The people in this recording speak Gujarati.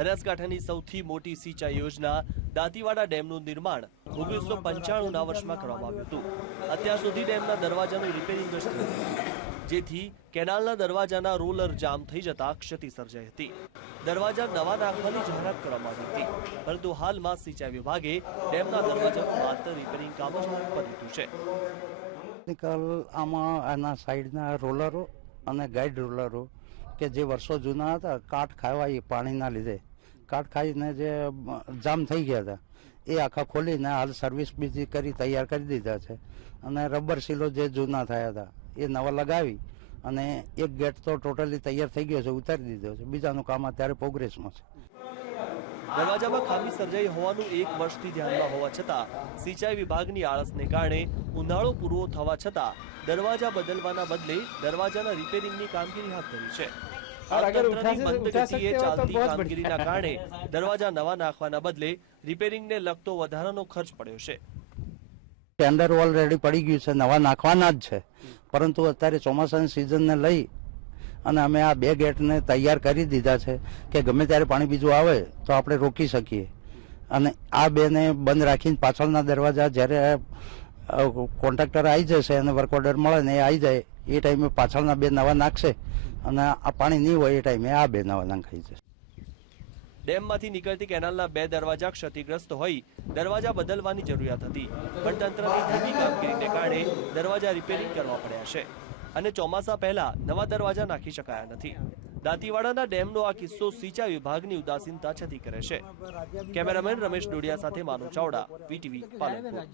બનાસકાંઠાની સૌથી મોટી સિંચાઈ યોજના દાંતીવાડા ડેમનું નિર્માણ ઓગણીસો પંચાણુંના વર્ષમાં કરવામાં આવ્યું હતું. અત્યાર સુધી ડેમના દરવાજાનું રિપેરિંગ જ થયું જેથી કેનાલના દરવાજાના રોલર જામ થઈ જતા ક્ષતિ સર્જાઈ હતી. દરવાજા નવા નાખવાની જાહેરાત કરવામાં આવી હતી. પરંતુ હાલમાં સિંચાઈ વિભાગે ડેમના દરવાજાનું માત્ર રિપેરિંગ કામ જ પર લીધું છે. આમાં આના સાઈડના રોલરો અને ગાઈડ રોલરો કે જે વર્ષો જૂના હતા, કાટ એ પાણીના લીધે કાટ ખાઈને જે જામ થઈ ગયા હતા, એ આખા ખોલીને હાલ સર્વિસ બીજી કરી, તૈયાર કરી દીધા છે. અને રબર સીલો જે જૂના થયા હતા, એ નવા લગાવી અને એક ગેટ તો ટોટલી તૈયાર થઈ ગયો છે, ઉતારી દીધો છે. બીજાનું કામ અત્યારે પ્રોગ્રેસમાં છે. દરવાજામાં ખામી સર્જાઈ હોવાનું એક વર્ષથી ધ્યાનમાં હોવા છતાં, સિંચાઈ વિભાગની આળસને કારણે ઉનાળો પૂરો થવા છતાં, દરવાજા બદલવાના બદલે દરવાજાના રિપેરિંગની કામગીરી હાથ ધરી છે. દરવાજા નવા નાખવાના બદલે રિપેરિંગને લગતો વધારાનો ખર્ચ પડ્યો છે. ટેન્ડર ઓલરેડી પડી ગયું છે નવા નાખવાના જ છે. પરંતુ અત્યારે ચોમાસાની સિઝનને લઈ અને અમે આ બે ગેટને તૈયાર કરી દીધા છે કે ગમે ત્યારે પાણી બીજું આવે તો આપણે રોકી શકીએ. અને આ બેને બંધ રાખીને પાછળના દરવાજા જ્યારે કોન્ટ્રાક્ટર આવી જશે અને વર્ક ઓર્ડર મળે ને એ આવી જાય એ ટાઈમે પાછળના બે નવા નાખશે. અને આ પાણી નહીં હોય એ ટાઈમે આ બે નવા નાખાઈ જશે. ડેમમાંથી નીકળતી કેનાલના બે દરવાજા ક્ષતિગ્રસ્ત હોઈ દરવાજા બદલવાની જરૂરિયાત હતી. પણ તંત્રની ધીમી કામગીરીને કારણે દરવાજા રિપેરિંગ કરવા પડ્યા છે. અને ચોમાસા પહેલા નવા દરવાજા નાખી શકાયા નથી. દાંતીવાડાના ડેમનો આ કિસ્સો સિંચાઈ વિભાગની ઉદાસીનતા છતી કરે છે. કેમેરામેન રમેશ ડોડિયા સાથે માનવ ચાવડા, વીટીવી પાલનપુર.